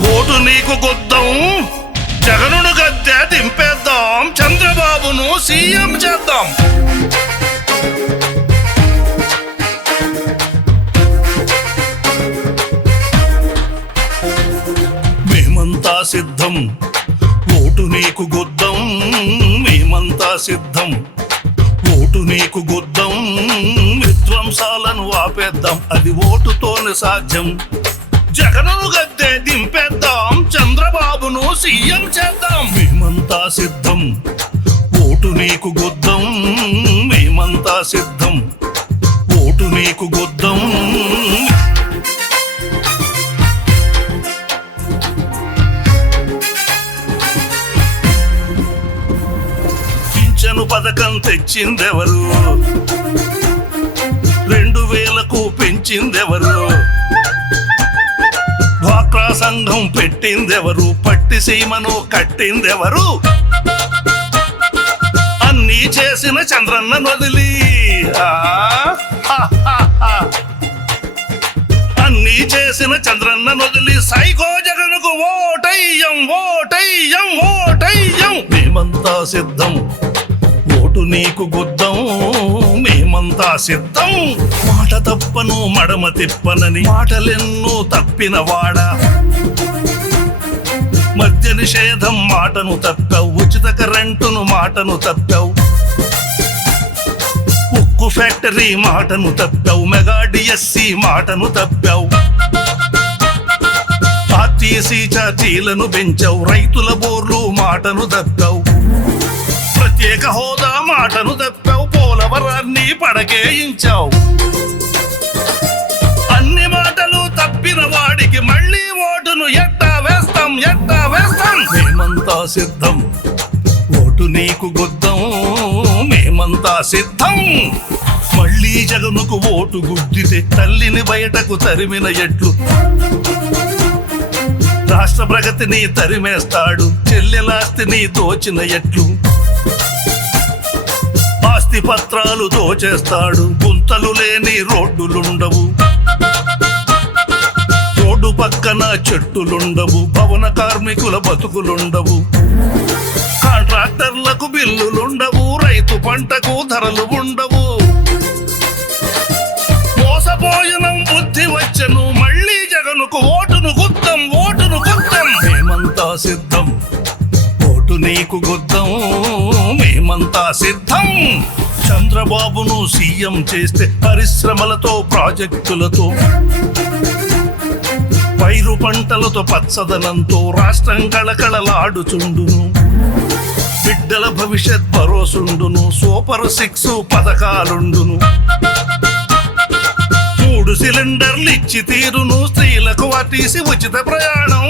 Vote నీకు గుద్దం. జగనును గద్దె దింపేద్దాం. చంద్రబాబును CM చేద్దాం. మేమంతా సిద్ధం. ఓటు నీకు గుద్దం. మేమంతా సిద్ధం. ఓటు నీకు గుద్దం. విధ్వంసాలను ఆపేద్దాం. అది ఓటుతోనే సాధ్యం. జగన్ గద్దె దింపేద్దాం. చంద్రబాబును సీఎం చేద్దాం. మేమంతా సిద్ధం. ఓటు నీకు గుద్దం. మేమంతా సిద్ధం. ఓటు నీకు గుద్దం. పింఛను పథకం తెచ్చిందెవరు? రెండు వేలకు పెంచిందెవరు? సంఘం పెట్టిందెవరు? పట్టి సీమను కట్టిందెవరు? అన్నీ చేసిన చంద్రన్న వదిలి. ఆ, అన్నీ చేసిన చంద్రన్న వదిలి. సైకో జగన్కు ఓటయ్యం ఓటయ్యం ఓటయ్యం. మేమంతా సిద్ధం. ఓటు నీకు గుద్దం. మేమంతా సిద్ధం. మాట తప్పను మడమ తిప్పనని మాటలెన్నో తప్పిన వాడా. మద్య నిషేధం మాటను తప్పావు ఉచిత కరెంటును మాటను తప్పావు. ఉక్కు ఫ్యాక్టరీ మాటను తప్పావు మెగా డిఎస్సి మాటను తప్పావు. ఆర్టీసీ ఛార్జీలను పెంచావు రైతుల బోర్లు మాటను తప్పావు. ప్రత్యేక హోదా మాటను తప్పావు. కలవరాన్ని పడకేయించావు. అన్ని మాటలు తప్పిన వాడికి మళ్ళీ ఓటును ఎట్టా వేస్తాం ఎట్టా వేస్తాం? మేమంతా సిద్ధం. ఓటు నీకు గుద్దం. మేమంతా సిద్ధం. మళ్ళీ జగనుకు ఓటు గుద్దితే తల్లిని బయటకు తరిమిన ఎట్లు? రాష్ట్ర ప్రగతిని తరిమేస్తాడు చెల్లెలాస్తిని దోచిన ఎట్లు? ఆస్తి పత్రాలు దోచేస్తాడు గుంతలు లేని రోడ్డులుండవు. రోడ్డు పక్కన చెట్టులుండవు. భవన కార్మికుల బతుకులుండవు. కాంట్రాక్టర్లకు బిల్లులుండవు. రైతు పంటకు ధరలు ఉండవు. మోసపోయిన బుద్ధి వచ్చను. మళ్ళీ జగనుకు ఓటును గుద్దం ఓటును గుద్దం మేమంతా సిద్ధం. ఓటు నీకు గుద్దం. మేమంతా సిద్ధం. చంద్రబాబును సీఎం చేస్తే పరిశ్రమలతో ప్రాజెక్టులతో పైరు పంటలతో పచ్చదనంతో రాష్ట్రం కళకళలాడుచుండును. బిడ్డల భవిష్యత్ భరోసుండును సూపర్ సిక్స్ పథకాలుండును. మూడు సిలిండర్లు ఇచ్చి తీరును స్త్రీలకు వాటీసి ఉచిత ప్రయాణం.